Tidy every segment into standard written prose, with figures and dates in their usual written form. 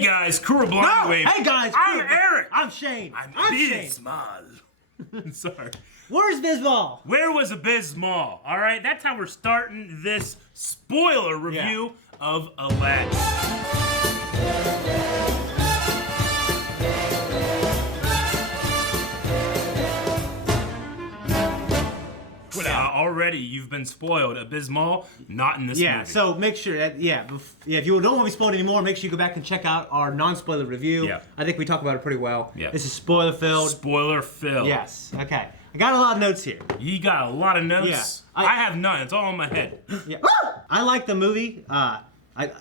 Hey guys, Kuro No! Hey guys! I'm Eric! I'm Shane! I'm Shane! Bismal. Sorry. Where's Bismal? Where was Abysmal? Alright, that's how we're starting this spoiler review of Aladdin. Already you've been spoiled. Abysmal, not in this movie. Yeah, so make sure that, if you don't want to be spoiled anymore, make sure you go back and check out our non-spoiler review. Yeah. I think we talk about it pretty well. Yeah. This is spoiler-filled. Spoiler-filled. Yes, okay. I got a lot of notes here. You got a lot of notes? Yeah. I have none. It's all in my head. Yeah. I like the movie.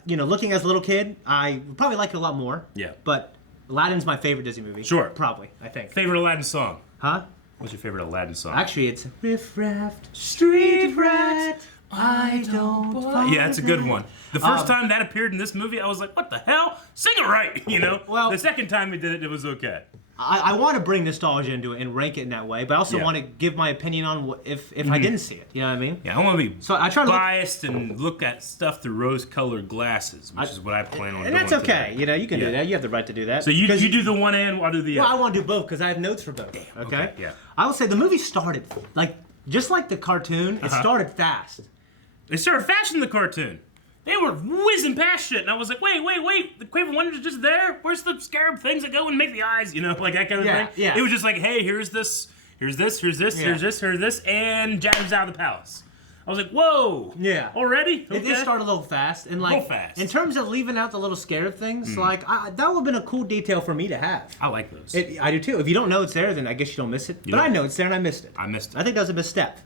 Looking as a little kid, I would probably like it a lot more. Yeah. But Aladdin's my favorite Disney movie. Sure. Probably, I think. Favorite Aladdin song? Huh? What's your favorite Aladdin song? Actually, it's Riff-raffed Street Rat, I don't bother. Yeah, that's a good one. The first time that appeared in this movie, I was like, what the hell? Sing it right, you know? Well, the second time we did it, it was okay. I want to bring nostalgia into it and rank it in that way, but I also want to give my opinion on what, if I didn't see it. You know what I mean? Yeah, I want to be I try to biased and look at stuff through rose-colored glasses, which is what I plan on doing. And that's okay. Today. You know, you can do that. You have the right to do that. So you do the one and I'll do the other. Well, I want to do both because I have notes for both. Damn, okay? Yeah. I would say the movie started, just like the cartoon, it started fast. They started fast in the cartoon. They were whizzing past shit, and I was like, wait, the Quaver Wonders just there? Where's the scarab things that go and make the eyes? You know, like that kind of thing? Yeah. It was just like, hey, here's this, here's this, and Jasmine's out of the palace. I was like, whoa. Yeah. Already? Okay. It did start a little fast. And fast. In terms of leaving out the little scarab things, that would have been a cool detail for me to have. I like those. I do too. If you don't know it's there, then I guess you don't miss it. But I know it's there and I missed it. I missed it. I think that was a misstep.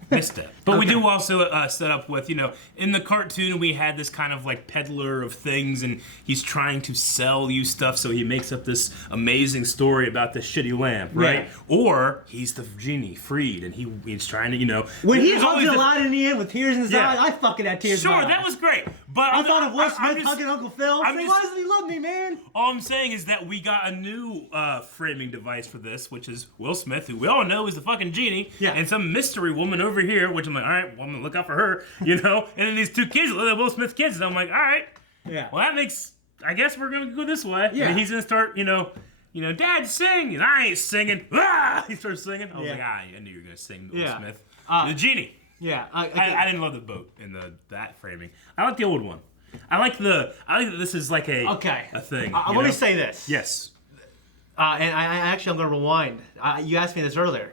But we do also set up with, in the cartoon we had this kind of like peddler of things, and he's trying to sell you stuff, so he makes up this amazing story about this shitty lamp, right? Yeah. Or he's the genie freed, and he's trying to, When he hugged Aladdin in the end with tears in his eyes, I fucking had tears in my eyes. Sure, that was great. But I thought of Will Smith hugging Uncle Phil. Why doesn't he love me, man? All I'm saying is that we got a new framing device for this, which is Will Smith, who we all know is the fucking genie, and some mystery woman over here, which I'm like, all right, well, I'm gonna look out for her, And then these two kids, little Will Smith kids, and I'm like, all right, well, that makes, I guess we're gonna go this way. Yeah. And he's gonna start, Dad, sing, and I ain't singing. Ah! He starts singing. I was like, I knew you were gonna sing, Will Smith. The genie. Yeah, I didn't love the boat in that framing. I like the old one. I like that this is like a thing. Let me say this. Yes. And I'm going to rewind. You asked me this earlier.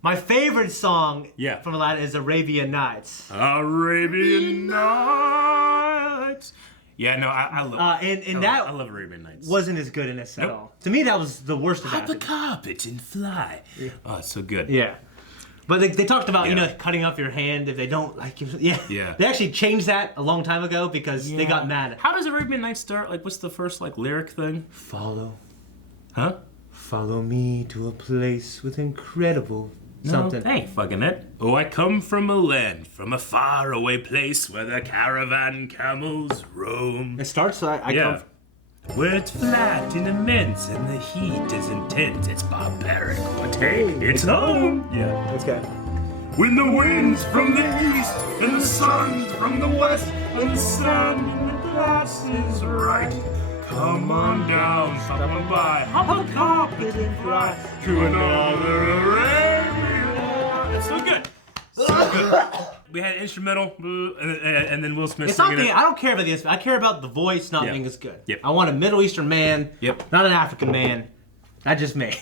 My favorite song from Aladdin is Arabian Nights. Arabian Nights. Yeah, no, I love I love Arabian Nights. Wasn't as good in this at all. To me, that was the worst about it. Hop the carpet and fly. Yeah. Oh, it's so good. Yeah. But they talked about, cutting off your hand if they don't like you. Yeah. They actually changed that a long time ago because they got mad. How does Arabian Nights start? Like, what's the first, lyric thing? Follow. Huh? Follow me to a place with incredible something. Hey, fucking it. Oh, I come from a land, from a faraway place where the caravan camels roam. It starts, I come where it's flat and immense and the heat is intense. It's barbaric, but hey, it's home. Yeah. Okay. When the wind's from the east and the sun's from the west and the sun in the glass is right, come on down, stop on by, hop a carpet and fly to another Arabia. It's so good. So good. We had instrumental, and then Will Smith singing it. I don't care about the instrument. I care about the voice not being as good. Yep. I want a Middle Eastern man, not an African man. That's just me.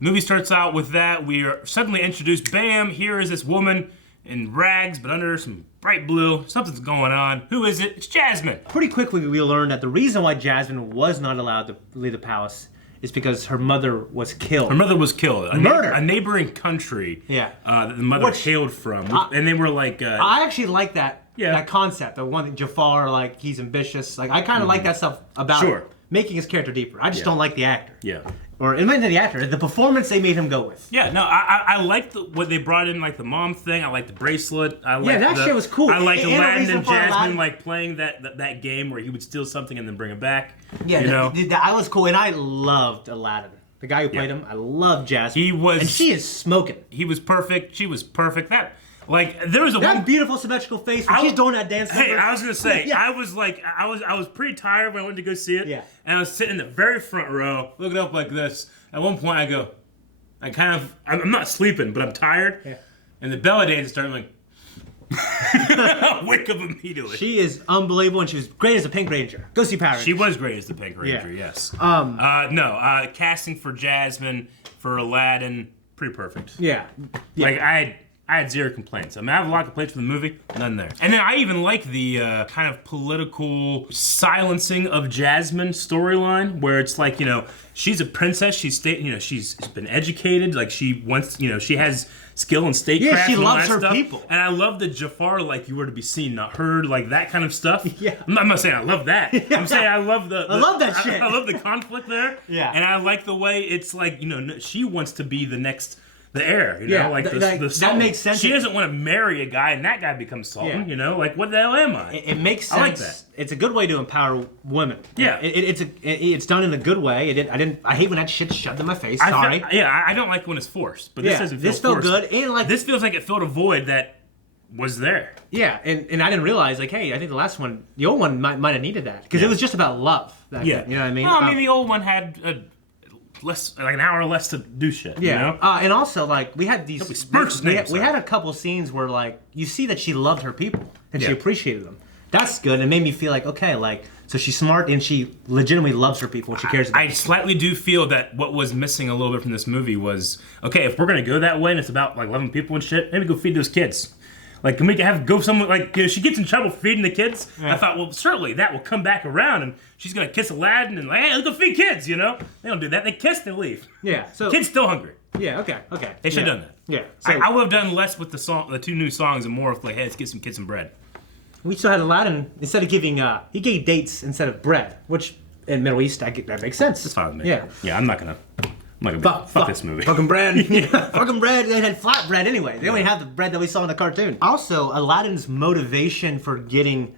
Movie starts out with that. We are suddenly introduced. Bam! Here is this woman in rags, but under some bright blue. Something's going on. Who is it? It's Jasmine. Pretty quickly, we learned that the reason why Jasmine was not allowed to leave the palace is because her mother was killed. Her mother was killed. Murder. A neighboring country. Yeah. The mother hailed from, and they were like. I actually like that. That concept. The one that Jafar, he's ambitious. I kind of like that stuff about making his character deeper. I just don't like the actor. Yeah. Or it might not the actor, the performance they made him go with. Yeah, no, I liked what they brought in, the mom thing. I liked the bracelet. That shit was cool. I liked Aladdin and Jasmine playing that game where he would steal something and then bring it back. Yeah, that was cool, and I loved Aladdin. The guy who played him, I loved Jasmine. He was, and she is smoking. He was perfect. She was perfect. Like there was a that beautiful symmetrical face when she's doing that dance. Hey, I was gonna say, I was pretty tired when I went to go see it. Yeah. And I was sitting in the very front row, looking up like this. At one point, I'm not sleeping, but I'm tired. Yeah. And the belly dance started like. Wake up immediately. She is unbelievable, and she was great as a Pink Ranger. Go see Power Rangers. She was great as the Pink Ranger. Yeah. Yes. Casting for Jasmine for Aladdin, pretty perfect. Yeah. Like I had zero complaints. I mean, I have a lot of complaints for the movie, none there. And then I even like the kind of political silencing of Jasmine storyline, where it's like, she's a princess. She's been educated. Like she wants, she has skill in statecraft. Yeah, she and all loves that her stuff. people. And I love that Jafar, like you were to be seen, not heard, like that kind of stuff. Yeah. I'm not saying I love that. I'm saying I love I love that shit. I love the conflict there. Yeah. And I like the way it's like, she wants to be the heir, Yeah, like the that Sultan. makes sense. She doesn't want to marry a guy and that guy becomes Sultan, like what the hell am I? It makes sense. I like that. It's a good way to empower women. Yeah. It's done in a good way. I hate when that shit's shoved in my face. Sorry. I don't like when it's forced, but this doesn't feel this felt forced. good, and like this feels like it filled a void that was there. Yeah, and I didn't realize, like, hey, I think the old one might have needed that because it was just about love. You know what I mean? Well, I mean, the old one had an hour less to do shit. Yeah, and also like we had these. We had a couple scenes where like you see that she loved her people and she appreciated them. That's good. It made me feel like okay, like so she's smart and she legitimately loves her people and she cares about. I slightly do feel that what was missing a little bit from this movie was okay, if we're gonna go that way and it's about like loving people and shit, maybe go feed those kids. Like, can we go somewhere, like, she gets in trouble for feeding the kids? Yeah. I thought, well, certainly that will come back around and she's going to kiss Aladdin and, like, hey, let's go feed kids, They don't do that. They kiss, they leave. Yeah. So kids still hungry. Yeah, okay. They should have done that. Yeah. So, I would have done less with the two new songs and more with, like, hey, let's get some kids some bread. We still had Aladdin, instead of giving, he gave dates instead of bread, which in Middle East, that makes sense. That's fine with me. Yeah. Yeah, I'm not going to. Fuck this movie. Fucking bread. Fucking bread. They had flat bread anyway. They only have the bread that we saw in the cartoon. Also, Aladdin's motivation for getting,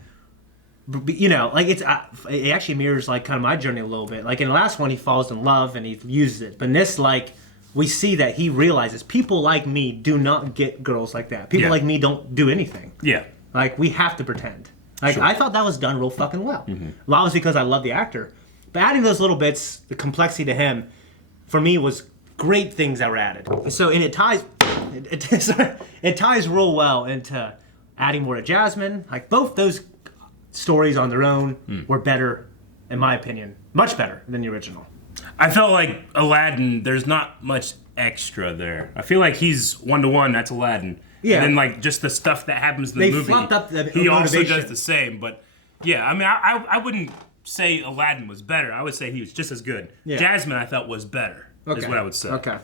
like it actually mirrors like kind of my journey a little bit. Like in the last one, he falls in love and he uses it. But in this, like, we see that he realizes people like me do not get girls like that. People like me don't do anything. Yeah. Like, we have to pretend. Like, I thought that was done real fucking well. Mm-hmm. Well, obviously because I love the actor. But adding those little bits, the complexity to him, for me, was great things that were added. So, and it ties real well into adding more to Jasmine. Like, both those stories on their own were better, in my opinion. Much better than the original. I felt like Aladdin, there's not much extra there. I feel like he's one-to-one, that's Aladdin. Yeah. And then, like, just the stuff that happens in the movie. They fluffed up the he also motivation. does the same. But, yeah, I mean, I wouldn't say Aladdin was better. I would say he was just as good. Yeah. Jasmine, I felt, was better, is what I would say. Okay.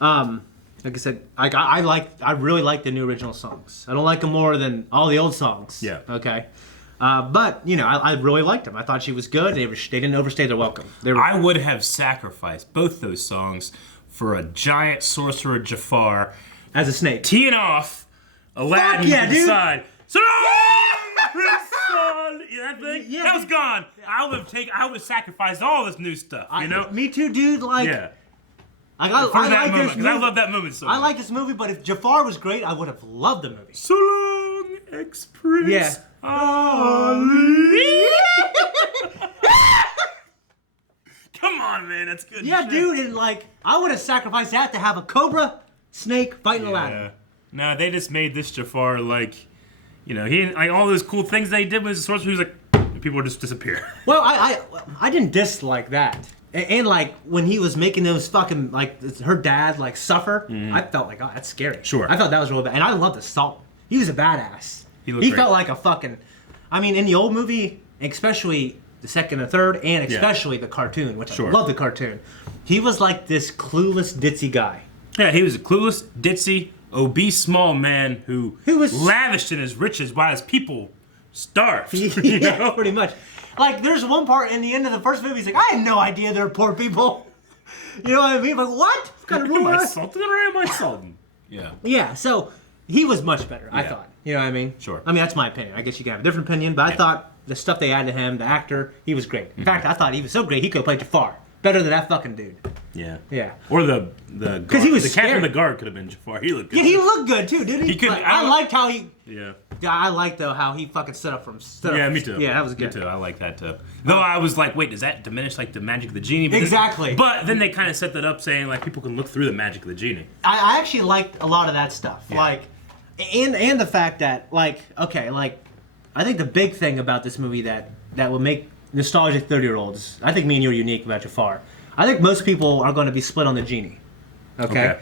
Like I said, I really like the new original songs. I don't like them more than all the old songs. Yeah. Okay. But, I really liked them. I thought she was good. They didn't overstay their welcome. I would have sacrificed both those songs for a giant sorcerer Jafar. As a snake. Teeing off Aladdin to the side. That thing? Yeah, that was gone. I would have sacrificed all this new stuff, Me too, dude. Like, I love that movie so much. I like this movie, but if Jafar was great, I would have loved the movie. So long, ex-prince. Yeah. Come on, man, that's good. Yeah, shit. dude, and like, I would have sacrificed that to have a cobra snake fighting Aladdin. No, they just made this Jafar like, he like all those cool things they did with the sorcerer. He was like, people would just disappear. Well, I didn't dislike that. And like when he was making those fucking like her dad like suffer, I felt like, oh, that's scary. Sure. I thought that was really bad, and I loved the Sultan. He was a badass. He felt like a fucking. I mean, in the old movie, especially the second and third, and especially the cartoon, which I love the cartoon. He was like this clueless, ditzy guy. Yeah, he was a clueless, ditzy, obese, small man who was lavished in his riches while his people starved. Yeah, pretty much. Like, there's one part in the end of the first movie, he's like, I had no idea they're poor people. You know what I mean? Like, what? Am I Sultan or am I Sultan? Yeah. Yeah, so he was much better, I thought. You know what I mean? Sure. I mean, that's my opinion. I guess you can have a different opinion, but I thought the stuff they added to him, the actor, he was great. In fact, I thought he was so great, he could have played Jafar. Better than that fucking dude. Yeah. Yeah. Or the guard. he was the captain scared. of the guard could have been Jafar. He looked good. Yeah, he looked good too, didn't he? He could- Like, I liked how he. Yeah. I liked though how he fucking stood up from. Yeah, me too. Yeah, that was good. Me too. I like that too. Though I was like, wait, does that diminish like the magic of the genie? But Exactly. But then they kind of set that up, saying like people can look through the magic of the genie. I actually liked a lot of that stuff. Yeah. Like, and the fact that like okay, like I think the big thing about this movie that will make nostalgic 30-year-olds. I think me and you are unique about Jafar. I think most people are going to be split on the genie. Okay.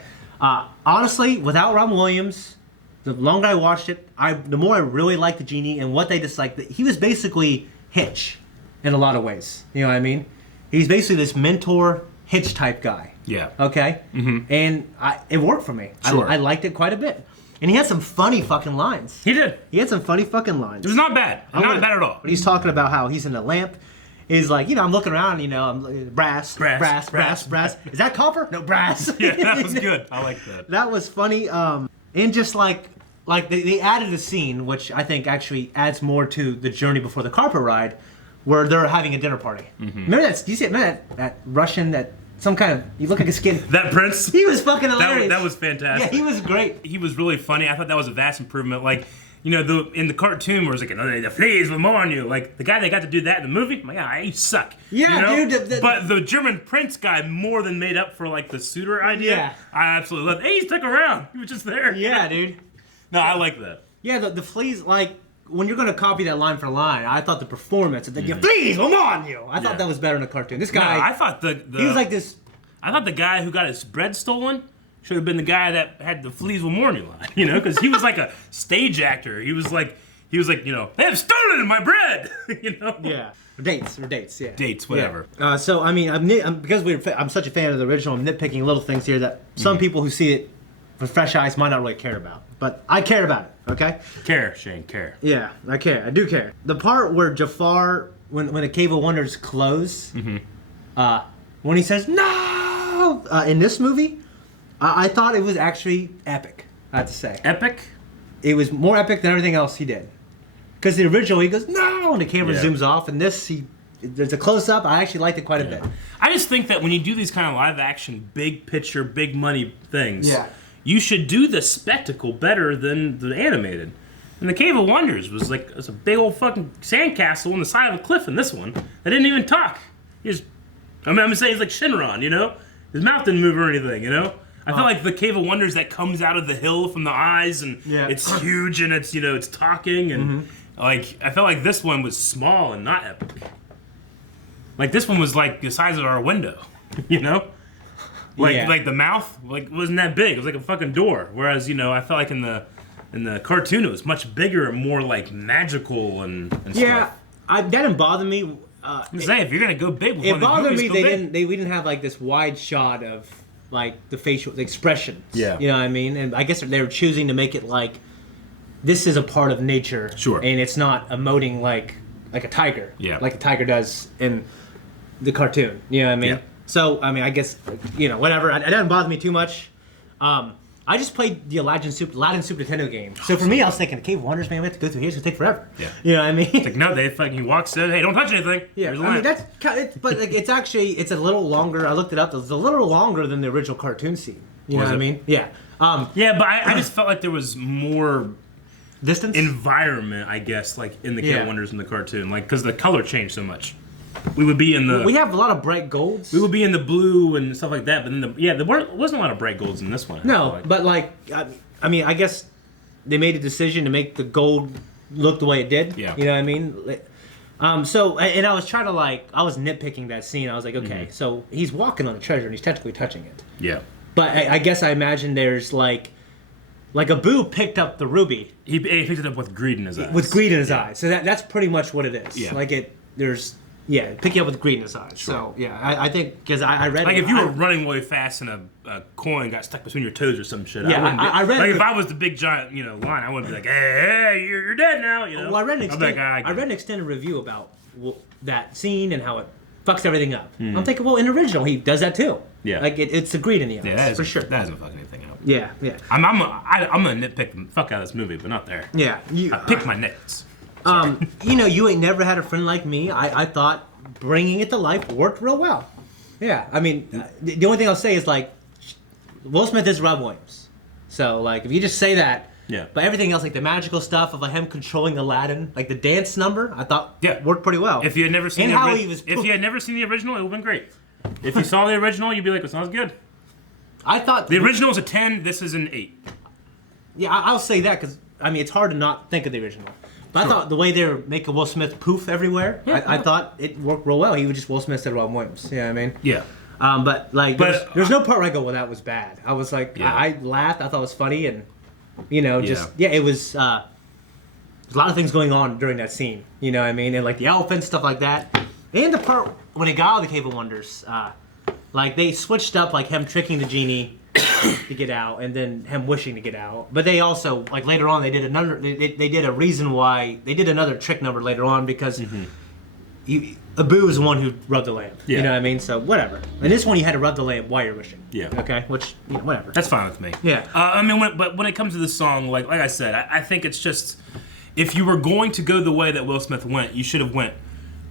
Honestly, without Robin Williams, the longer I watched it, the more I really liked the genie and what they just like. He was basically Hitch in a lot of ways. You know what I mean? He's basically this mentor Hitch type guy. Yeah. Okay. Mm-hmm. And it worked for me. Sure. I liked it quite a bit. And he had some funny fucking lines. He did. He had some funny fucking lines. It was not bad. Not bad at all. But he's talking about how he's in a lamp. He's like, I'm looking around, I'm brass. Is that copper? No, brass. Yeah, that was good. I like that. That was funny. And just like they added a scene, which I think actually adds more to the journey before the carpet ride, where they're having a dinner party. Mm-hmm. Remember that? Do you see it? Remember that Russian, that some kind of, you look like a skin. That prince? He was fucking hilarious. That was fantastic. Yeah, he was great. He was really funny. I thought that was a vast improvement. Like, in the cartoon where it's like, the fleas will mourn you. Like, the guy that got to do that in the movie, I'm like, you suck. Yeah, dude. But the German prince guy more than made up for, like, the suitor idea. Yeah. I absolutely loved it. Hey, he stuck around. He was just there. Yeah, dude. No, I like that. Yeah, the fleas, like, when you're going to copy that line for line, I thought the performance, the fleas will mourn you. I thought that was better in the cartoon. This guy. No, I thought he was like this. I thought the guy who got his bread stolen should have been the guy that had the fleas will mourn you line, because he was like a stage actor. He was like, they have stolen my bread, Yeah. Dates, yeah. Dates, whatever. Yeah. So, I mean, because I'm such a fan of the original, I'm nitpicking little things here that some people who see it with fresh eyes might not really care about. But I care about it, okay? Care, Shane, care. Yeah, I care. I do care. The part where Jafar, when the Cave of Wonders close, when he says, no! In this movie, I thought it was actually epic, I have to say. Epic? It was more epic than everything else he did. Because the original, he goes, no! And the camera zooms off, and this, there's a close-up. I actually liked it quite a bit. I just think that when you do these kind of live-action, big picture, big money things, you should do the spectacle better than the animated. And the Cave of Wonders was like, it's a big old fucking sandcastle on the side of a cliff in this one that didn't even talk. I'm saying he's like Shinron, His mouth didn't move or anything, I feel like the Cave of Wonders that comes out of the hill from the eyes, and it's huge, and it's, it's talking, and like, I felt like this one was small and not epic. Like, this one was like the size of our window, Like the mouth wasn't that big. It was like a fucking door. Whereas, I felt like in the cartoon it was much bigger and more like magical and stuff. Yeah, that didn't bother me. I'm saying, if you're gonna go big with it one of bothered these me movies, we didn't have like this wide shot of like the facial expressions. Yeah. You know what I mean? And I guess they were choosing to make it like this is a part of nature. Sure. And it's not emoting like a tiger. Yeah. Like a tiger does in the cartoon. You know what I mean? Yeah. So, I mean, I guess, whatever. It doesn't bother me too much. I just played the Aladdin Super Nintendo game. So for me, I was thinking, the Cave of Wonders, man, we have to go through here. It's going to take forever. Yeah. You know what I mean? It's like, no, they fucking walks in, hey, don't touch anything. Yeah, Here's a I mean, lamp. but like, it's a little longer. I looked it up. It's a little longer than the original cartoon scene. You know what I mean? Yeah. Yeah, but I just felt like there was more Distance? environment, I guess, like in the Cave of Wonders in the cartoon, like because the color changed so much. We would be in the. We have a lot of bright golds. We would be in the blue and stuff like that, but then there wasn't a lot of bright golds in this one. No, but like, I mean, I guess they made a decision to make the gold look the way it did. Yeah. You know what I mean? So, and I was trying to I was nitpicking that scene. I was like, okay, so he's walking on a treasure and he's technically touching it. Yeah. But I guess I imagine there's like Abu picked up the ruby. He picked it up with greed in his eyes. With greed in his eyes. So that's pretty much what it is. Yeah. Pick you up with greed in his eyes. Sure. So, yeah, I think, because I read like, if you were running really fast and a coin got stuck between your toes or some shit, yeah, I read if I was the big giant, line, I wouldn't be like, hey, you're dead now, Well, I read an extended review about that scene and how it fucks everything up. I'm thinking, well, in the original, he does that too. Yeah. Like, it's the greed in the eyes, for sure. That doesn't fuck anything up. Yeah, yeah. I'm gonna nitpick the fuck out of this movie, but not there. Yeah. I pick my nits. You ain't never had a friend like me. I thought bringing it to life worked real well. Yeah, I mean, the only thing I'll say is like, Will Smith is Rob Williams. So like, if you just say that, Yeah. But everything else, like the magical stuff of like him controlling Aladdin, like the dance number, I thought worked pretty well. If you had never seen And the how he was- if you had never seen the original, it would have been great. If you saw the original, you'd be like, "It sounds good." I thought The original is a 10. This is an 8. Yeah, I'll say that because I mean it's hard to not think of the original. But Sure. I thought the way they were making Will Smith poof everywhere, I thought it worked real well. He was just Will Smith instead of Rob Williams. You know what I mean? Yeah. But like, there's no part where I go, well, that was bad. I was like, Yeah. I laughed. I thought it was funny, and it was. There's a lot of things going on during that scene. You know what I mean? And like the elephants, stuff like that, and the part when he got out of the Cave of Wonders, like they switched up like him tricking the genie to get out, and then him wishing to get out. But they also like later on they did another. They did a reason why they did another trick number later on because. Abu is the one who rubbed the lamp. Yeah. You know what I mean? So whatever. And this one you had to rub the lamp while you're wishing. Yeah. Okay. Which whatever. That's fine with me. Yeah. I mean, but when it comes to the song, like I said, I think it's just if you were going to go the way that Will Smith went, you should have went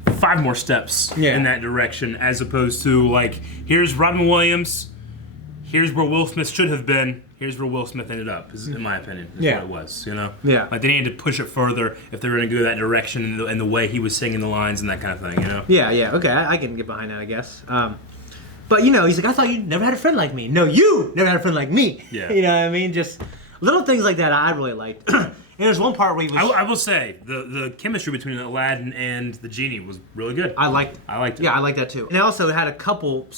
5 more steps in that direction, as opposed to like here's Robin Williams, here's where Will Smith should have been. Here's where Will Smith ended up, in my opinion. Is what it was, you know? Yeah. Like, they needed to push it further if they were going to go that direction and the way he was singing the lines and that kind of thing, you know? Yeah. Okay. I can get behind that, I guess. But, you know, he's like, I thought you never had a friend like me. No, you never had a friend like me. Yeah. You know what I mean? Just little things like that I really liked. And there's one part where he was... I will say, the chemistry between Aladdin and the genie was really good. I liked it. Yeah, I liked that, too. And I also had a couple...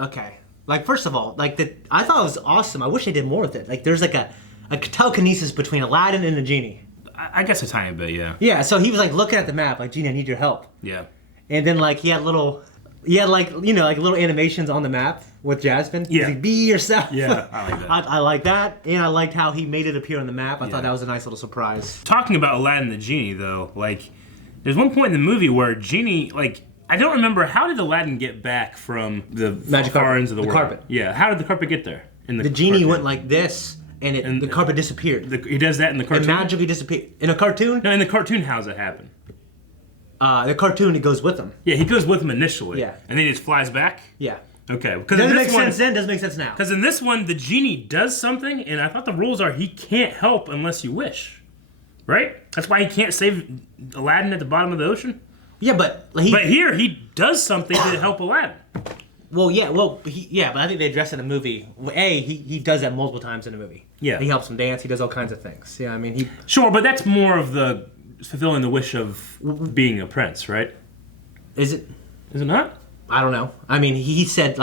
Okay. Like, first of all, like, I thought it was awesome. I wish they did more with it. Like, there's like a telekinesis between Aladdin and the genie. I guess a tiny bit, yeah. Yeah, so he was, like, looking at the map, like, Genie, I need your help. Yeah. And then, like, he had little animations on the map with Jasmine. Yeah. He's like, be yourself. Yeah, I like that. I like that, and I liked how he made it appear on the map. I thought that was a nice little surprise. Talking about Aladdin and the genie, though, like, there's one point in the movie where Genie, like... I don't remember, how did Aladdin get back from the Magic far carpet. ends of the world? Carpet. Yeah, how did the carpet get there? The genie went like this, and the carpet disappeared. He does that in the cartoon? It magically disappeared. In a cartoon? No, in the cartoon, how does it happen? The cartoon, it goes with him. Yeah, he goes with him initially. Yeah. And then he just flies back? Yeah. Okay. It doesn't make sense then, doesn't make sense now. Because in this one, the genie does something, and I thought the rules are he can't help unless you wish. Right? That's why he can't save Aladdin at the bottom of the ocean? Yeah, but here he does something to help Aladdin. Well, yeah, but I think they address it in the movie. He does that multiple times in the movie. Yeah, he helps him dance. He does all kinds of things. Yeah, I mean Sure, but that's more of the fulfilling the wish of being a prince, right? Is it? Is it not? I don't know. I mean, he said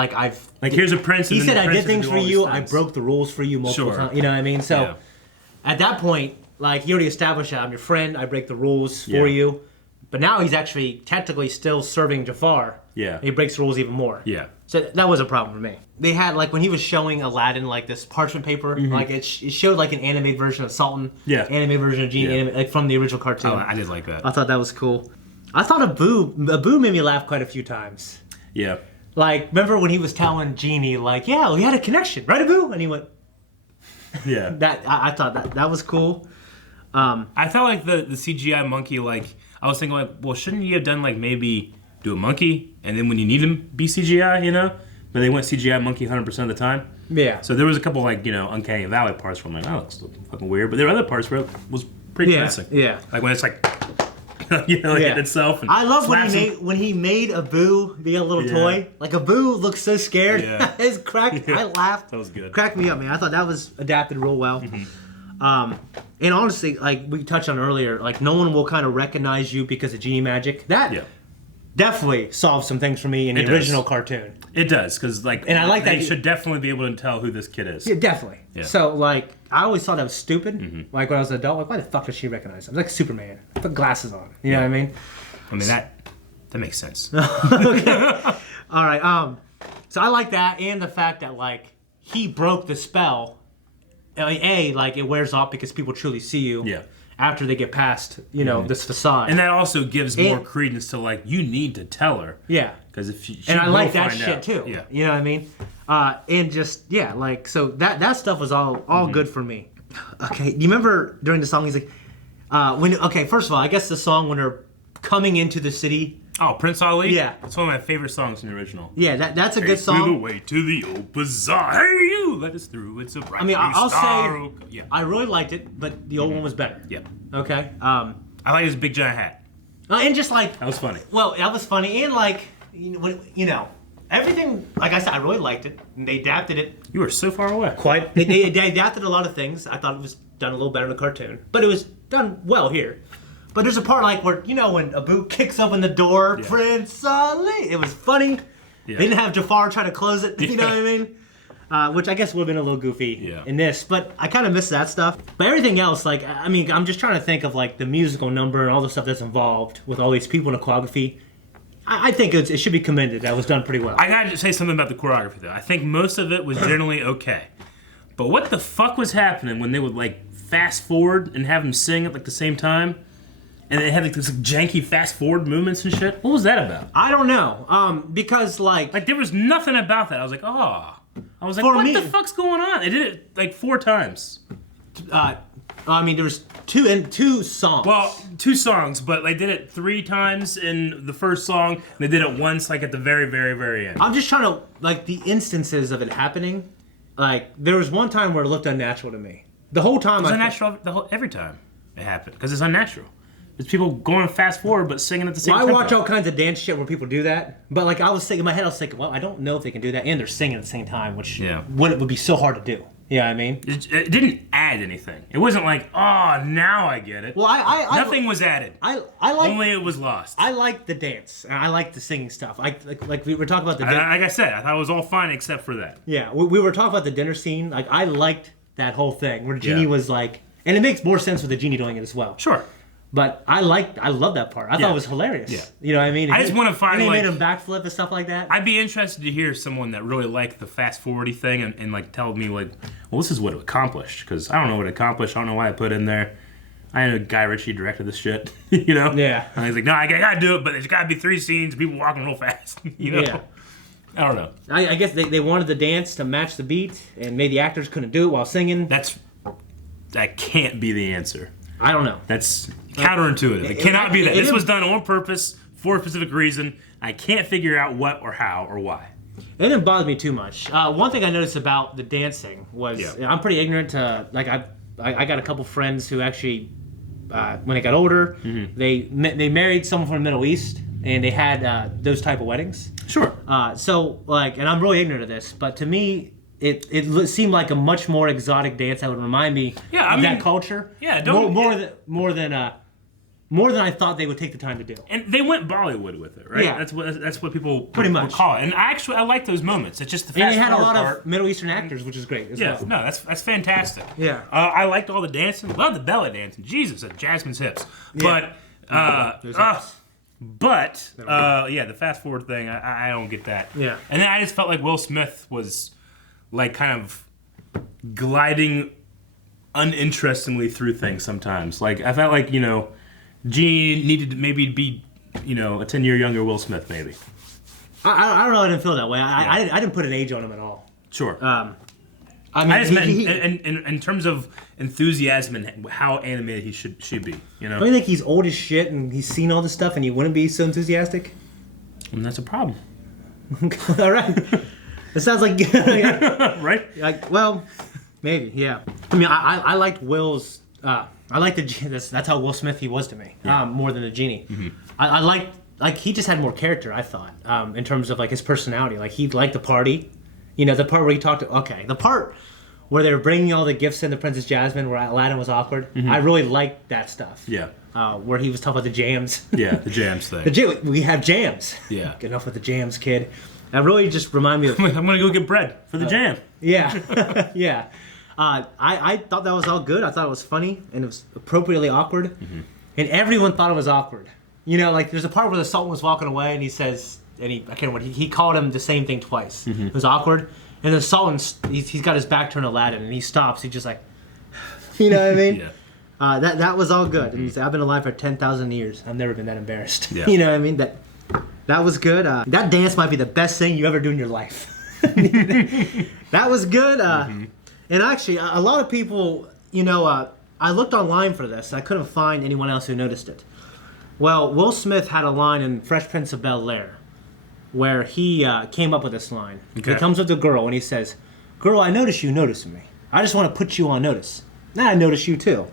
here's a prince. He said I did things for you. I broke the rules for you multiple times. You know what I mean? So at that point, like he already established that I'm your friend. I break the rules for you. But now he's actually technically still serving Jafar. Yeah. He breaks the rules even more. Yeah. So that was a problem for me. They had, like, when he was showing Aladdin, like, this parchment paper, like, it showed, like, an animated version of Sultan. Yeah. Animated version of Genie, like, from the original cartoon. Oh, I did like that. I thought that was cool. I thought Abu made me laugh quite a few times. Yeah. Like, remember when he was telling Genie, like, yeah, we had a connection, right, Abu? And he went... Yeah. I thought that was cool. I felt like the CGI monkey, like... I was thinking, like, well, shouldn't you have done, like, maybe do a monkey, and then when you need him, be CGI, you know? But they went CGI monkey 100% of the time. Yeah. So there was a couple, like, you know, Uncanny Valley parts where I'm like, oh, that looks fucking weird. But there were other parts where it was pretty convincing. Yeah. Like when it's like, you know, hitting itself. And I love when he made Abu be a little toy. Like, Abu looked so scared. Yeah. His crack, I laughed. That was good. Cracked me up, man. I thought that was adapted real well. And honestly, like we touched on earlier, like no one will kind of recognize you because of genie magic. That definitely solved some things for me in the original cartoon. It does, because like, and I like they should definitely be able to tell who this kid is. Yeah, definitely. Yeah. So like, I always thought that was stupid. Like when I was an adult, like why the fuck does she recognize him? Like Superman, put glasses on. You know what I mean? I mean that makes sense. Okay. All right. So I like that, and the fact that like he broke the spell. Like it wears off because people truly see you. Yeah. After they get past, you know, this facade. And that also gives more credence to like you need to tell her. Yeah. Because if she and I like will that find shit out. too. Yeah. You know what I mean? And just like so that stuff was all good for me. Okay. Do you remember during the song he's like, first of all, I guess the song when they're coming into the city. Oh, Prince Ali? Yeah. It's one of my favorite songs in the original. Yeah, that's a good Through the song. way to the old bazaar. Hey, you, let us through. It's a bright I mean, I'll star. say Yeah. I really liked it, but the old one was better. Yep. Okay. I like his big giant hat. And just like That was funny. Well, that was funny, and like you know, everything. Like I said, I really liked it. And they adapted it You were so far away. quite. They adapted a lot of things. I thought it was done a little better in the cartoon, but it was done well here. But there's a part like where when Abu kicks open the door, Yeah. Prince Ali. It was funny. Yeah. They didn't have Jafar try to close it. You know what I mean? Which I guess would have been a little goofy in this, but I kind of miss that stuff. But everything else, like, I mean, I'm just trying to think of like the musical number and all the stuff that's involved with all these people in the choreography. I think it should be commended. That was done pretty well. I gotta say something about the choreography, though. I think most of it was generally okay. But what the fuck was happening when they would, like, fast forward and have them sing at, like, the same time? And they had, like, this janky fast forward movements and shit? What was that about? I don't know, because like Like, there was nothing about that. I was like, oh. I was like, For what me- the fuck's going on? They did it, like, 4 times. I mean, there was two songs. Well, 2 songs, but they did it 3 times in the first song. And they did it once, like, at the very, very, very end. I'm just trying to like the instances of it happening. Like there was one time where it looked unnatural to me. The whole time It's unnatural every time it happened, because it's unnatural. It's people going fast forward but singing at the same Well, I tempo. watch all kinds of dance shit where people do that, but like I was thinking in my head, I was thinking, well, I don't know if they can do that, and they're singing at the same time, which would be so hard to do. Yeah, I mean, It didn't add anything. It wasn't like, oh, now I get it. well, Nothing was added. I like Only it was lost. I like the dance. And I like the singing stuff. Like we were talking about the Like I said, I thought it was all fine except for that. yeah, we were talking about the dinner scene. Like I liked that whole thing where Genie was like, and it makes more sense with the Genie doing it as well. Sure. But I love that part. I thought it was hilarious. Yeah. You know what I mean? I just want to find, and they like... made him backflip and stuff like that. I'd be interested to hear someone that really liked the fast-forwardy thing and like, tell me, like, well, this is what it accomplished. Because I don't know what it accomplished. I don't know why I put it in there. I know Guy Ritchie directed this shit, you know? Yeah. And he's like, no, I gotta do it, but there's gotta be 3 scenes, people walking real fast, you know? Yeah. I don't know. I guess they wanted the dance to match the beat, and maybe the actors couldn't do it while singing. That can't be the answer. I don't know. That's counterintuitive. It cannot be that. This was done on purpose for a specific reason. I can't figure out what or how or why. It didn't bother me too much. One thing I noticed about the dancing was I'm pretty ignorant to like I got a couple friends who actually when they got older they married someone from the Middle East and they had those type of weddings. Sure. So like, and I'm really ignorant of this, but to me. It seemed like a much more exotic dance that would remind me of that culture. Yeah, more than I thought they would take the time to do. And they went Bollywood with it, right? Yeah. That's what people Pretty would much call it. And I like those moments. It's just the fast And they had a forward lot part. of Middle Eastern actors, which is great as well. No, that's fantastic. Yeah. I liked all the dancing. Love the belly dancing. Jesus, Jasmine's hips. Yeah. But the fast forward thing, I don't get that. Yeah. And then I just felt like Will Smith was like kind of gliding uninterestingly through things sometimes. Like I felt like, Gene needed to maybe be, a 10-year younger Will Smith maybe. I don't know. I didn't feel that way. I didn't put an age on him at all. Sure. I mean, I just meant in terms of enthusiasm and how animated he should be. Don't you think he's old as shit and he's seen all this stuff and he wouldn't be so enthusiastic? And that's a problem. All right. It sounds like right? Like, well, maybe, yeah. I mean, I liked Will's. I liked that's how Will Smith he was to me. More than the Genie. Mm-hmm. I liked he just had more character. I thought in terms of like his personality. Like he liked the party. The part where he talked to the part where they were bringing all the gifts in to Princess Jasmine, where Aladdin was awkward. Mm-hmm. I really liked that stuff. Yeah. Where he was talking about the jams. Yeah, the jams thing. We have jams. Yeah. Get enough with the jams, kid. That really just reminded me of... I'm going to go get bread for the jam. Yeah. Yeah. I thought that was all good. I thought it was funny, and it was appropriately awkward. Mm-hmm. And everyone thought it was awkward. There's a part where the Sultan was walking away, and he says... I can't remember. He called him the same thing twice. Mm-hmm. It was awkward. And the Sultan, he's got his back turned to Aladdin, and he stops. He's just like... You know what I mean? Yeah. That was all good. And he said, I've been alive for 10,000 years. I've never been that embarrassed. Yeah. You know what I mean? That was good. That dance might be the best thing you ever do in your life. That was good. And actually, a lot of people, I looked online for this. I couldn't find anyone else who noticed it. Well, Will Smith had a line in Fresh Prince of Bel-Air where he came up with this line. Okay. He comes with the girl and he says, "Girl, I notice you noticing me. I just want to put you on notice. Now I notice you too."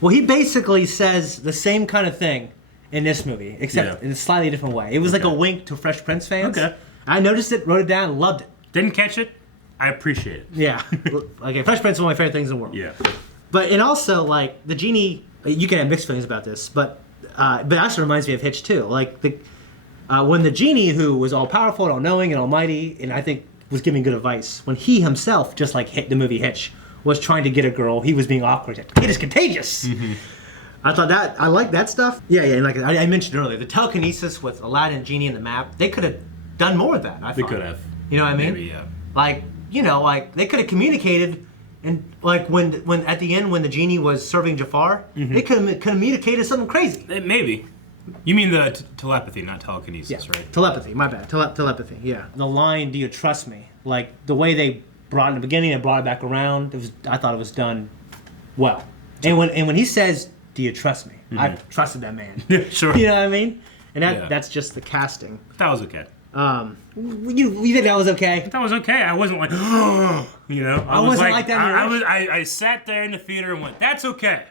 Well, he basically says the same kind of thing in this movie, except in a slightly different way. It was like a wink to Fresh Prince fans. Okay. I noticed it, wrote it down, loved it. Didn't catch it. I appreciate it. Yeah. Okay, Fresh Prince is one of my favorite things in the world. Yeah. But, and also, like, the genie, you can have mixed feelings about this, but it also reminds me of Hitch, too. Like, when the genie, who was all-powerful and all-knowing and almighty, and I think was giving good advice, when he himself, just like the movie Hitch, was trying to get a girl, he was being awkward. It is contagious! Mm-hmm. I thought that, I like that stuff. Yeah, and like I mentioned earlier, the telekinesis with Aladdin, Genie, and the map, they could have done more of that, I thought. They could have. You know what I mean? Maybe, yeah. Like, you know, like, they could have communicated, and like, when at the end, when the genie was serving Jafar, they could have communicated something crazy. Maybe. You mean the telepathy, not telekinesis, right? Telepathy, my bad. Telepathy, yeah. The line, "Do you trust me?" Like, the way they brought it in the beginning and brought it back around, I thought it was done well. And when he says, "Do you trust me?" I trusted that man. Yeah, sure. You know what I mean? And that's just the casting. That was okay. You think that was okay? That was okay. I wasn't like, you know. I wasn't like that. I sat there in the theater and went, "That's okay."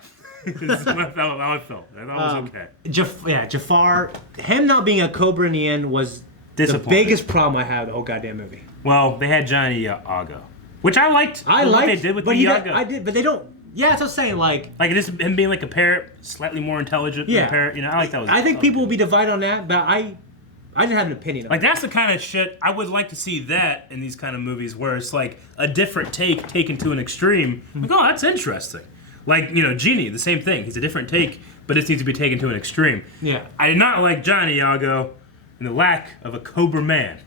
That's how I felt. That was okay. Jafar, him not being a Cobra in the end was the biggest problem I had with the whole goddamn movie. Well, they had Johnny Iago, which I liked. What they did with Iago. I did, but they don't. Yeah, that's what I'm saying. Like this, him being like a parrot, slightly more intelligent than a parrot. You know, I like that. I think people will be divided on that, but I didn't have an opinion. Like, that's the kind of shit I would like to see that in these kind of movies, where it's like a different take taken to an extreme. Like, oh, that's interesting. Like, you know, Genie, the same thing. He's a different take, but it needs to be taken to an extreme. Yeah. I did not like Johnny Iago and the lack of a Cobra man.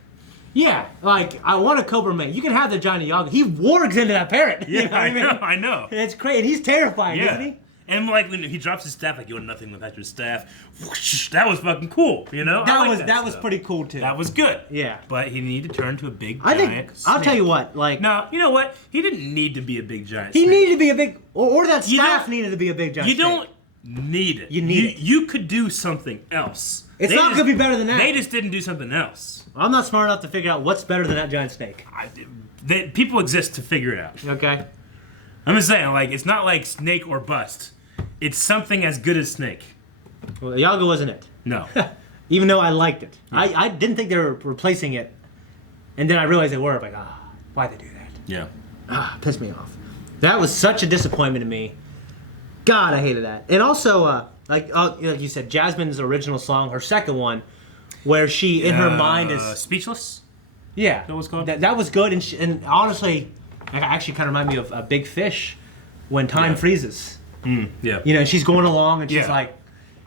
Yeah, like, I want a Cobra man. You can have the Johnny Iago. He wargs into that parrot. Yeah, you know I know. It's crazy. And he's terrifying, isn't he? And like when he drops his staff, like, "You want nothing without your staff." Whoosh, that was fucking cool, you know. That was pretty cool too. That was good. Yeah. But he needed to turn to a big I giant think snake. I'll tell you what, like, no, you know what? He didn't need to be a big giant. He snake. needed to be a big, or that staff needed to be a big giant. You don't need it. You need it. You could do something else. It's not gonna be better than that. They just didn't do something else. I'm not smart enough to figure out what's better than that giant snake. People exist to figure it out. Okay. I'm just saying, like, it's not like Snake or Bust. It's something as good as Snake. Well, Iago wasn't it. No. Even though I liked it. Yeah. I didn't think they were replacing it. And then I realized they were. I'm like, why'd they do that? Yeah. Pissed me off. That was such a disappointment to me. God, I hated that. And also, like you said, Jasmine's original song, her second one, where she, in her mind, is... Speechless? Yeah. That was called? That was good. And honestly, it actually kind of reminded me of a Big Fish when time freezes. Yeah. You know, she's going along and she's like,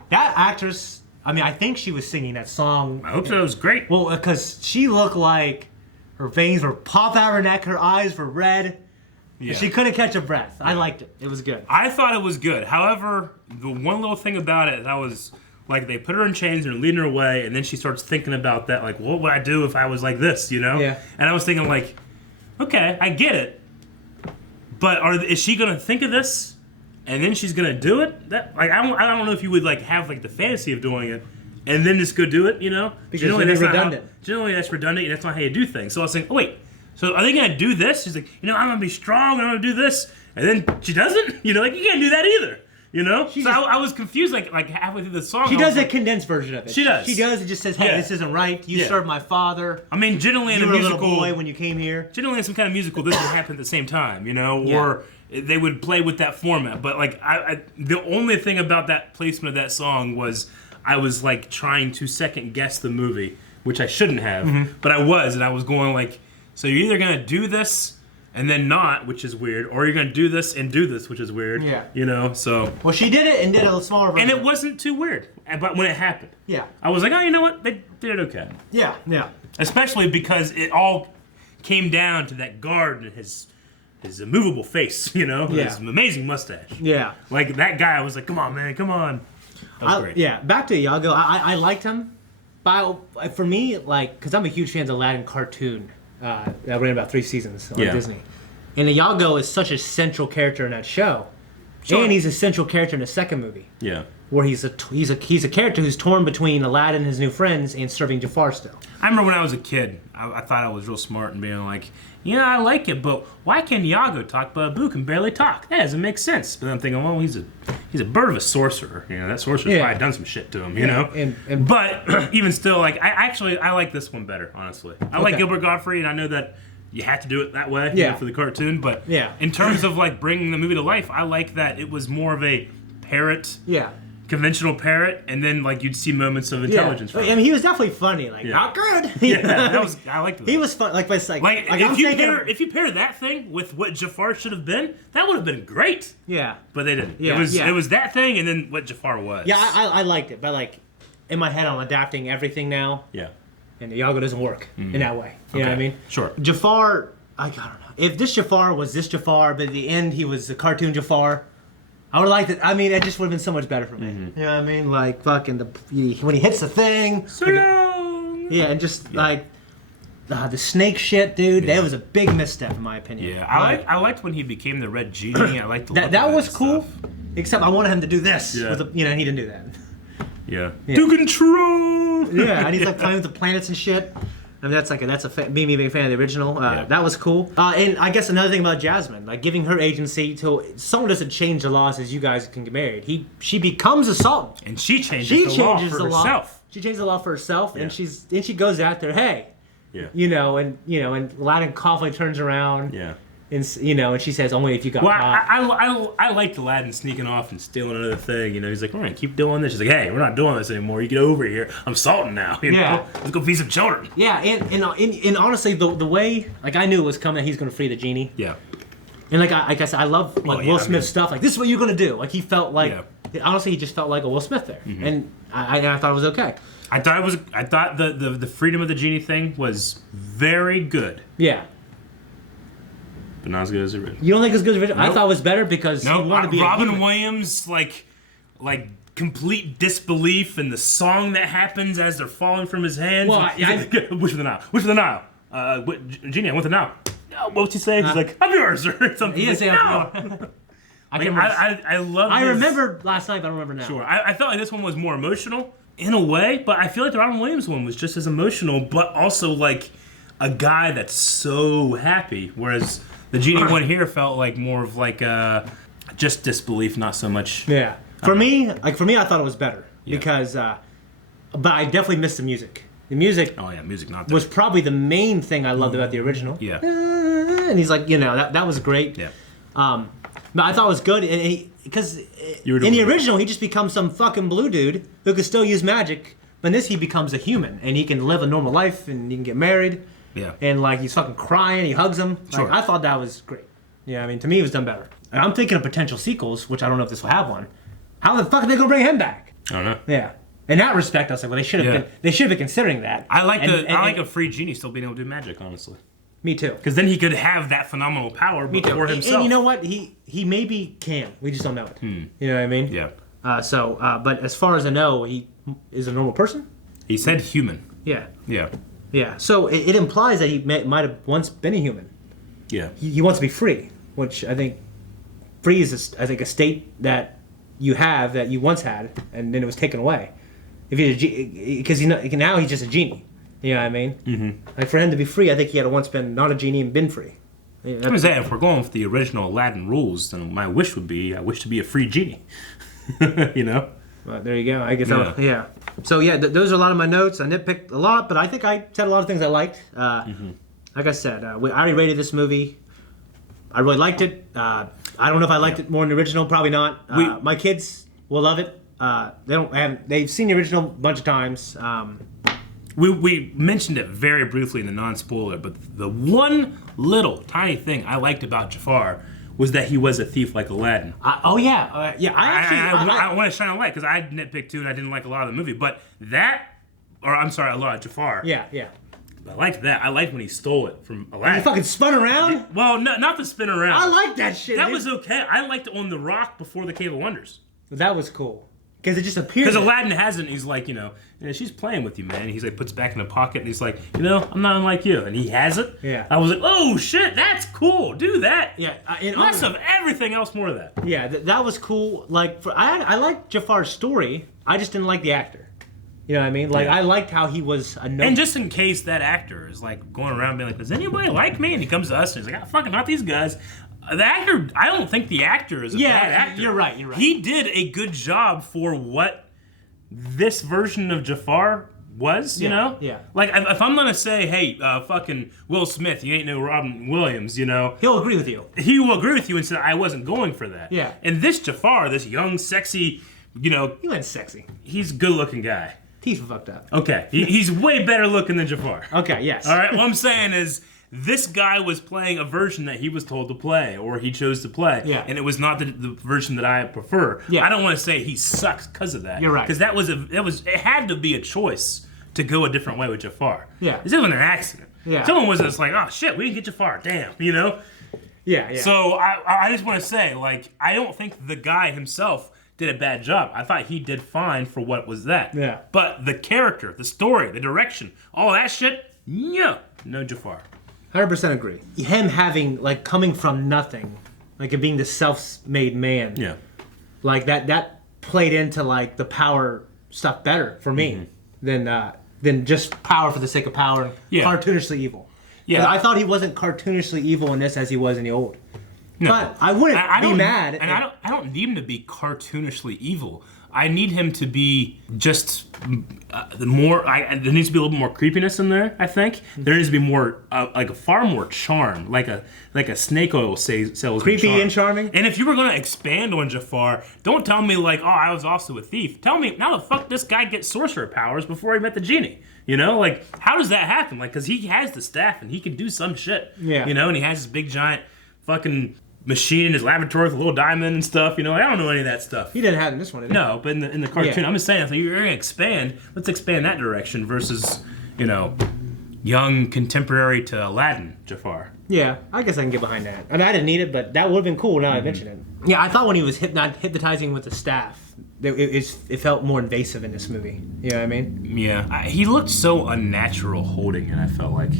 that actress, I mean, I think she was singing that song. I hope so. It was great. Well, because she looked like her veins were popped out of her neck, her eyes were red. Yeah. She couldn't catch a breath. I liked it. It was good. I thought it was good. However, the one little thing about it, that was, like, they put her in chains and they're leading her away, and then she starts thinking about that, like, what would I do if I was like this, you know? Yeah. And I was thinking, like, okay, I get it, but is she going to think of this? And then she's gonna do it. That, like, I don't know if you would, like, have, like, the fantasy of doing it and then just go do it. You know, because generally that's redundant. Generally that's redundant, and that's not how you do things. So I was saying, oh wait, so are they gonna do this? She's like, you know, I'm gonna be strong and I'm gonna do this, and then she doesn't. You know, like, you can't do that either. You know, I was confused, like halfway through the song. She does a condensed version of it. She does. She does. It just says, "Hey, this isn't right. You served my father." I mean, generally in you a were musical, a little boy when you came here. Generally in some kind of musical, this would happen at the same time. You know, or they would play with that format. But like, the only thing about that placement of that song was I was like trying to second guess the movie, which I shouldn't have, but I was, and I was going like, so you're either gonna do this and then not, which is weird, or you're gonna do this and do this, which is weird. Yeah. You know, so. Well, she did it and did a smaller version. And it wasn't too weird, but when it happened. Yeah. I was like, oh, you know what? They did it okay. Yeah. Yeah. Especially because it all came down to that guard and his immovable face, you know? His amazing mustache. Yeah. Like, that guy, I was like, come on, man, come on. That was great. Yeah, back to Iago. I liked him. But for me, like, because I'm a huge fan of the Aladdin cartoon. That ran about 3 seasons on Disney. And Iago is such a central character in that show. Sure. And he's a central character in the second movie. Yeah. where he's a character who's torn between Aladdin and his new friends and serving Jafar still. I remember when I was a kid, I thought I was real smart and being like, yeah, I like it, but why can Iago talk but Abu can barely talk? That doesn't make sense. But I'm thinking, well, he's a bird of a sorcerer. You know, that sorcerer's probably done some shit to him, you know? But even still, like, I like this one better, honestly. I like Gilbert Gottfried, and I know that you had to do it that way you know, for the cartoon, but in terms of, like, bringing the movie to life, I like that it was more of a parrot. Yeah. Conventional parrot, and then like you'd see moments of intelligence. From him. I mean, he was definitely funny. Like not good. I liked it. He was fun. Like if you pair that thing with what Jafar should have been, that would have been great. Yeah, but they didn't. Yeah, it was that thing, and then what Jafar was. Yeah, I liked it, but like in my head, I'm adapting everything now. Yeah, and Iago doesn't work in that way. You know what I mean? Sure. Jafar, I don't know. If this Jafar was this Jafar, but at the end he was the cartoon Jafar. I would have liked it. I mean, it just would have been so much better for me. You know what I mean? Like, fucking, when he hits the thing. Yeah, and just, like, the snake shit, dude. That was a big misstep, in my opinion. Yeah, I liked when he became the Red Genie. I liked the look that was cool, except I wanted him to do this. Yeah. You know, he didn't do that. Yeah. To control! Yeah, and he's, like, playing with the planets and shit. I mean, that's me being a fan of the original. That was cool. And I guess another thing about Jasmine, like giving her agency to someone doesn't change the laws as you guys can get married. She becomes a sultan, and she changes the law for herself. She changes the law for herself, and she goes out there. Hey, and Aladdin confidently turns around. Yeah. And and she says only if you got caught. I liked Aladdin sneaking off and stealing another thing. You know, he's like, we're gonna keep doing this. She's like, hey, we're not doing this anymore. You get over here. I'm Sultan now. You know? Let's go feed some children. Yeah, and honestly, the way like I knew it was coming that he's gonna free the genie. Yeah. And like I guess I love like Will Smith stuff. Like this is what you're gonna do. Like he felt like honestly he just felt like a Will Smith there, and I thought it was okay. I thought the freedom of the genie thing was very good. Yeah. But not as good as the original. You don't think it's good as the original? Nope. I thought it was better because he wanted to be Robin Williams, like complete disbelief in the song that happens as they're falling from his hands. Well, Wish for the Nile. Wish for the Nile. Genie, I want the Nile. No, what's he say? He's like, I'm yours, or something. He is like, no. I love I remember last night, but I don't remember now. Sure. I felt like this one was more emotional in a way, but I feel like the Robin Williams one was just as emotional, but also like a guy that's so happy, whereas the Genie one here felt like more of like just disbelief, not so much. Yeah. For me, I thought it was better because, but I definitely missed the music. The music. Oh yeah, music not there. Was probably the main thing I loved about the original. Yeah. And he's like, that was great. Yeah. But I thought it was good because in the original he just becomes some fucking blue dude who could still use magic, but in this he becomes a human and he can live a normal life and he can get married. Yeah. And like he's fucking crying, he hugs him. Sure. Like, I thought that was great. Yeah, I mean to me it was done better. And I'm thinking of potential sequels, which I don't know if this will have one. How the fuck are they gonna bring him back? I don't know. Yeah. In that respect, I was like, well, they should have been considering that. I like a free genie still being able to do magic, honestly. Me too. Because then he could have that phenomenal power for himself. And you know what? He maybe can. We just don't know it. You know what I mean? Yeah. But as far as I know, he is a normal person. He said human. Yeah. Yeah. Yeah, so it implies that he might have once been a human. Yeah. He wants to be free, which I think free is, a state that you have that you once had, and then it was taken away. If because now he's just a genie. You know what I mean? Mm-hmm. Like for him to be free, I think he had to once been not a genie and been free. I was saying, if we're going with the original Aladdin rules, then my wish would be, I wish to be a free genie. You know? Well, there you go. I guess yeah. So yeah, those are a lot of my notes. I nitpicked a lot, but I think I said a lot of things I liked. Like I said, I already rated this movie. I really liked it. I don't know if I liked it more than the original. Probably not. My kids will love it. They've seen the original a bunch of times. We mentioned it very briefly in the non-spoiler, but the one little tiny thing I liked about Jafar was that he was a thief like Aladdin. I want to shine a light because I nitpicked too and I didn't like a lot of the movie, but a lot of Jafar. Yeah, yeah. I liked that. I liked when he stole it from Aladdin. He fucking spun around? Well, not the spin around. I like that shit. That was okay. I liked it on the rock before the Cave of Wonders. That was cool. Because it just appeared. Because Aladdin hasn't. He's like, she's playing with you, man. And he's like, puts it back in the pocket, and he's like, I'm not unlike you. And he has it. Yeah. I was like, oh shit, that's cool. Do that. Yeah. Less of everything else, more of that. Yeah, that was cool. Like, I liked Jafar's story. I just didn't like the actor. You know what I mean? Like, I liked how he was a And just in case that actor is like going around being like, does anybody like me? And he comes to us and he's like, fucking not these guys. The actor, I don't think the actor is a bad actor. You're right. He did a good job for what this version of Jafar was, you know? Yeah. Like, if I'm gonna say, hey, fucking Will Smith, you ain't no Robin Williams, He'll agree with you. He will agree with you and say, I wasn't going for that. Yeah. And this Jafar, this young, sexy, He went sexy. he's a good-looking guy. Teeth were fucked up. Okay. He's way better looking than Jafar. Okay, yes. All right, what I'm saying is, this guy was playing a version that he was told to play, or he chose to play, and it was not the version that I prefer. Yeah. I don't want to say he sucks because of that. You're right. Because it had to be a choice to go a different way with Jafar. Yeah. This isn't an accident. Yeah. Someone was just like, oh shit, we didn't get Jafar, damn, Yeah. So I just want to say, like, I don't think the guy himself did a bad job. I thought he did fine for what was that. Yeah. But the character, the story, the direction, all that shit, no Jafar. 100% agree. Him having, like, coming from nothing, like, and being the self-made man. Yeah. Like, that played into, like, the power stuff better for me than just power for the sake of power. Yeah. Cartoonishly evil. Yeah. I thought he wasn't cartoonishly evil in this as he was in the old. No. But I wouldn't be mad. And I don't need him to be cartoonishly evil. I need him to be just more. There needs to be a little more creepiness in there. I think there needs to be more, like a far more charm, like a snake oil salesman. Creepy charm. and charming. And if you were gonna expand on Jafar, don't tell me like, oh, I was also a thief. Tell me how the fuck this guy gets sorcerer powers before he met the genie. Like how does that happen? Like, cause he has the staff and he can do some shit. Yeah. And he has this big giant fucking machine in his laboratory with a little diamond and stuff. I don't know any of that stuff. He didn't have it in this one, did he? No, but in the cartoon, I'm just saying, if you're going to expand, let's expand that direction versus, young contemporary to Aladdin Jafar. Yeah, I guess I can get behind that. I didn't need it, but that would have been cool now I mention it. Yeah, I thought when he was hypnotizing with the staff, it felt more invasive in this movie. You know what I mean? Yeah, he looked so unnatural holding it, I felt like.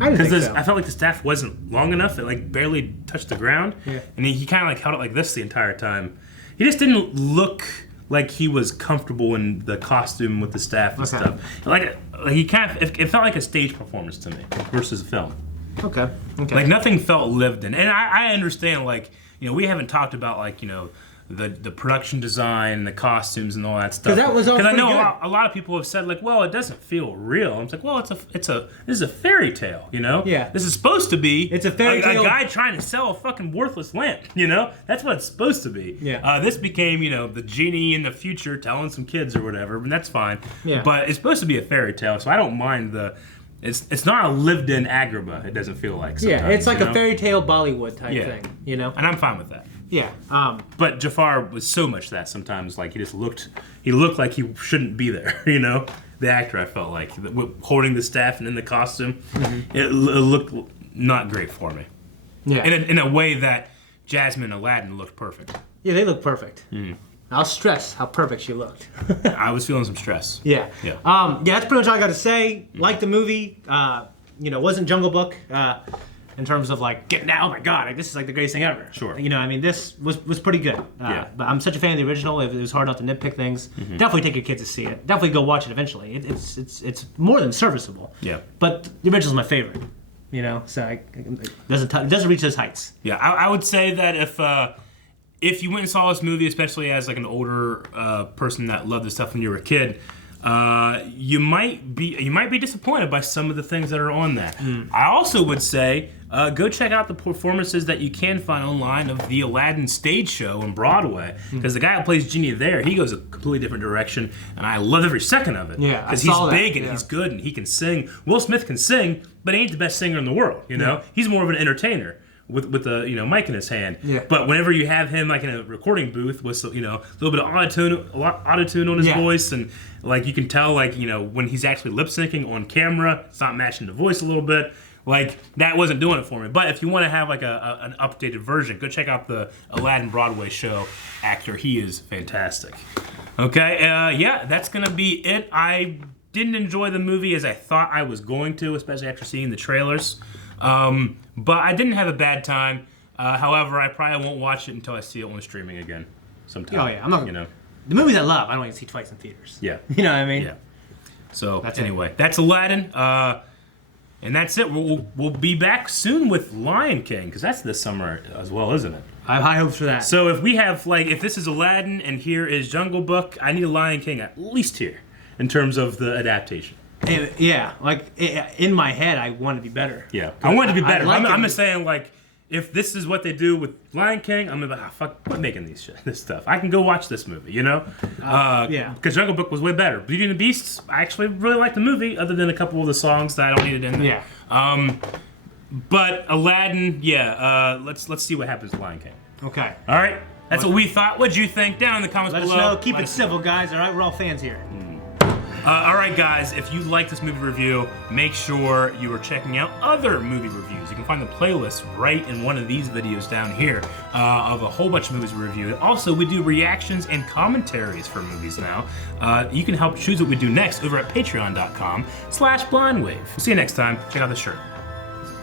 I didn't think so. I felt like the staff wasn't long enough. It like barely touched the ground. Yeah. And he kind of like held it like this the entire time. He just didn't look like he was comfortable in the costume with the staff and stuff. Like he it felt like a stage performance to me versus a film. Okay. Like nothing felt lived in. And I understand, like, we haven't talked about like, the production design, the costumes, and all that stuff. Because that was all pretty I know good. a lot of people have said like, well, it doesn't feel real. I'm like, well, this is a fairy tale, Yeah. This is supposed to be. It's a fairy tale. A guy trying to sell a fucking worthless lamp. That's what it's supposed to be. Yeah. This became, the genie in the future telling some kids or whatever, and that's fine. Yeah. But it's supposed to be a fairy tale, so I don't mind the. It's not a lived-in Agrabah. It doesn't feel like. Yeah, it's like a fairy tale Bollywood type thing. And I'm fine with that. Yeah. But Jafar was so much that sometimes, like, he looked like he shouldn't be there, The actor, I felt like, holding the staff and in the costume, it looked not great for me. Yeah. In a way that Jasmine Aladdin looked perfect. Yeah, they look perfect. I'll stress how perfect she looked. I was feeling some stress. Yeah. Yeah. That's pretty much all I got to say. Like the movie, wasn't Jungle Book. In terms of like getting out, oh my god, like, this is like the greatest thing ever. Sure. This was pretty good. Yeah. But I'm such a fan of the original. It was hard not to nitpick things. Definitely take your kids to see it. Definitely go watch it eventually. It's more than serviceable. Yeah. But the original's my favorite. So it doesn't reach those heights. Yeah, I would say that if you went and saw this movie, especially as like an older person that loved this stuff when you were a kid, you might be disappointed by some of the things that are on that. I also would say go check out the performances that you can find online of the Aladdin stage show on Broadway, because the guy who plays Genie there, he goes a completely different direction, and I love every second of it. Yeah, because he's big and he's good and he can sing. Will Smith can sing, but he ain't the best singer in the world. He's more of an entertainer. With the mic in his hand, But whenever you have him like in a recording booth with a little bit of auto-tune on his voice, and like you can tell like when he's actually lip syncing on camera, it's not matching the voice a little bit. Like, that wasn't doing it for me. But if you want to have like an updated version, go check out the Aladdin Broadway show actor. He is fantastic. Okay, yeah, that's gonna be it. I didn't enjoy the movie as I thought I was going to, especially after seeing the trailers. But I didn't have a bad time. However, I probably won't watch it until I see it on streaming again sometime. Oh yeah, I'm not. You know, the movies I love, I don't even see twice in theaters. Yeah. You know what I mean? Yeah. So anyway, that's Aladdin. And that's it. We'll be back soon with Lion King, because that's this summer as well, isn't it? I have high hopes for that. So if we have, like, if this is Aladdin and here is Jungle Book, I need a Lion King at least here in terms of the adaptation. Yeah, like in my head, I want to be better. Yeah, I want it to be better. I'm just saying, like, if this is what they do with Lion King, I'm gonna be like, fuck, quit making this stuff. I can go watch this movie, you know? Yeah. Because Jungle Book was way better. Beauty and the Beast, I actually really liked the movie, other than a couple of the songs that I don't need it in there. Yeah. But Aladdin, yeah. Let's see what happens with Lion King. Okay. All right. That's what we thought. What'd you think? Down in the comments Let below. us know. Keep it civil, guys. All right, we're all fans here. All right, guys, if you like this movie review, make sure you are checking out other movie reviews. You can find the playlist right in one of these videos down here of a whole bunch of movies we reviewed. Also, we do reactions and commentaries for movies now. You can help choose what we do next over at patreon.com/blindwave. We'll see you next time. Check out the shirt.